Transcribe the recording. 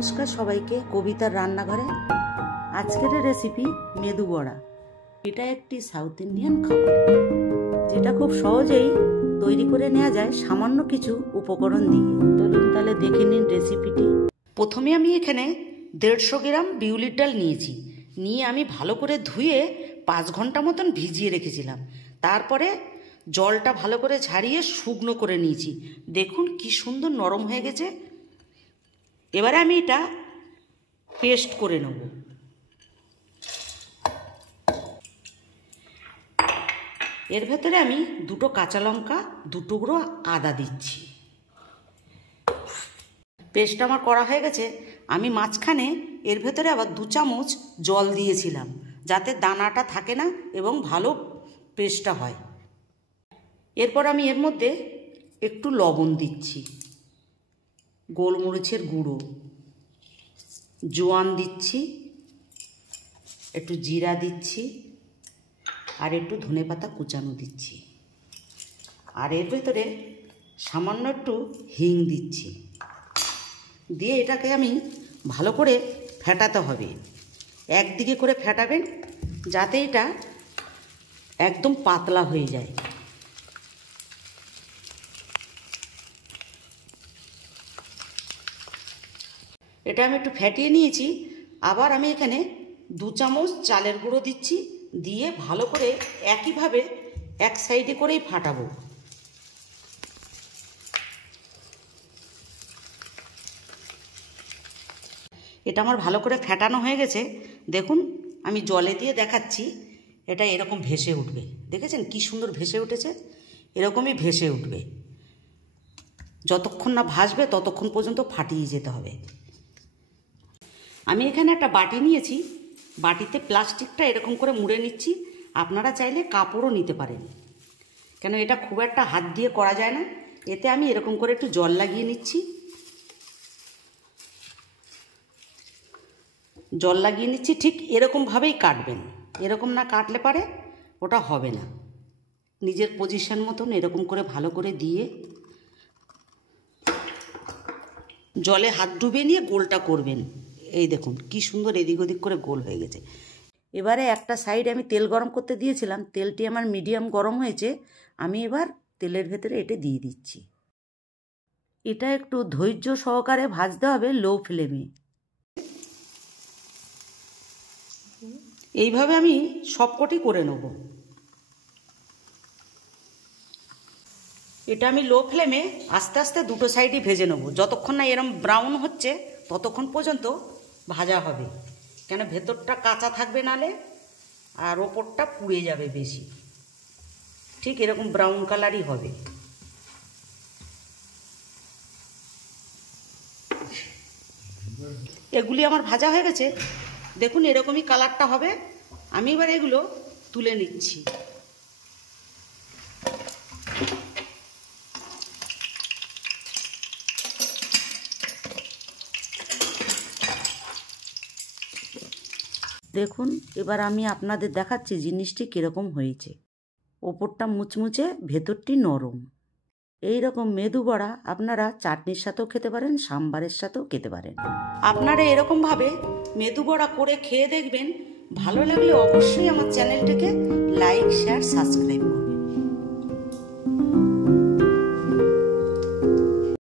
নমস্কার সবাইকে কবিতার রান্নাঘরে। আজকের রেসিপি মেদু বড়া। এটা একটি সাউথ ইন্ডিয়ান খাবার যেটা খুব সহজেই তৈরি করে নেওয়া যায় সামান্য কিছু উপকরণ দিয়ে। চলুন তাহলে দেখে নিন রেসিপিটি। প্রথমে আমি এখানে 150 গ্রাম বিউলির ডাল নিয়েছি। নিয়ে আমি ভালো করে ধুয়ে 5 ঘন্টা মতন ভিজিয়ে রেখেছিলাম। তারপরে জলটা ভালো করে ঝারিয়ে শুকনো করে নিয়েছি। দেখুন কি সুন্দর নরম হয়ে গেছে। এবারে আমি এটা পেস্ট করে নেব। এর ভেতরে আমি 2টো কাঁচা লঙ্কা, 2 টুকরো আদা দিচ্ছি। পেস্ট আমার করা হয়ে গেছে। আমি মাঝখানে এর ভেতরে আবার 2 চামচ জল দিয়েছিলাম, যাতে দানাটা থাকে না এবং ভালো পেস্টটা হয়। এরপর আমি এর মধ্যে একটু লবণ দিচ্ছি, গোলমরিচের গুঁড়ো, জোয়ান দিচ্ছি, একটু জিরা দিচ্ছি, আর একটু ধনেপাতা কুচানো দিচ্ছি। আর এর ভেতরে সামান্য একটু হিং দিচ্ছি। দিয়ে এটাকে আমি ভালো করে ফেটাতে হবে। একদিকে করে ফেটাবেন যাতে এটা একদম পাতলা হয়ে যায়। এটা আমি একটু ফেটিয়ে নিয়েছি। আবার আমি এখানে 2 চামচ চালের গুঁড়ো দিচ্ছি। দিয়ে ভালো করে একইভাবে এক সাইডে করেই ফাটাবো। এটা আমার ভালো করে ফেটানো হয়ে গেছে। দেখুন আমি জলে দিয়ে দেখাচ্ছি, এটা এরকম ভেসে উঠবে। দেখেছেন কি সুন্দর ভেসে উঠেছে? এরকমই ভেসে উঠবে। যতক্ষণ না ভাসবে ততক্ষণ পর্যন্ত ফাটিয়ে যেতে হবে। আমি এখানে একটা বাটি নিয়েছি। বাটিতে প্লাস্টিকটা এরকম করে মুড়ে নিচ্ছি। আপনারা চাইলে কাপড়ও নিতে পারেন, কেন এটা খুব একটা হাত দিয়ে করা যায় না। এতে আমি এরকম করে একটু জল লাগিয়ে নিচ্ছি। জল লাগিয়ে নিচ্ছি, ঠিক এরকমভাবেই কাটবেন। এরকম না কাটলে পারে ওটা হবে না। নিজের পজিশন মতন এরকম করে ভালো করে দিয়ে জলে হাত ডুবিয়ে নিয়ে গোলটা করবেন। এই দেখুন কি সুন্দর এদিক ওদিক করে গোল হয়ে গেছে। এবারে একটা সাইড আমি তেল গরম করতে দিয়েছিলাম। তেলটি আমার মিডিয়াম গরম হয়েছে। আমি এবার তেলের ভেতরে এটা দিয়ে দিচ্ছি। এটা একটু ধৈর্য সহকারে ভাজতে হবে লো ফ্লেমে। এইভাবে আমি সবকটি করে নেব। এটা আমি লো ফ্লেমে আস্তে আস্তে দুটো সাইডই ভেজে নেব। যতক্ষণ না এরম ব্রাউন হচ্ছে ততক্ষণ পর্যন্ত ভাজা হবে, কেন ভেতরটা কাঁচা থাকবে, নালে আর ওপরটা পুড়ে যাবে বেশি। ঠিক এরকম ব্রাউন কালারই হবে। এগুলি আমার ভাজা হয়ে গেছে। দেখুন এরকমই কালারটা হবে। আমি এবার এগুলো তুলে নিচ্ছি। দেখুন এবার আমি আপনাদের দেখাচ্ছি জিনিসটি কীরকম হয়েছে। ওপরটা মুচমুচে, ভেতরটি নরম। এই রকম মেদু বড়া আপনারা চাটনির সাথেও খেতে পারেন, সাম্বারের সাথেও খেতে পারেন। আপনারা এরকমভাবে মেদু বড়া করে খেয়ে দেখবেন। ভালো লাগলে অবশ্যই আমার চ্যানেলটিকে লাইক, শেয়ার, সাবস্ক্রাইব করুন।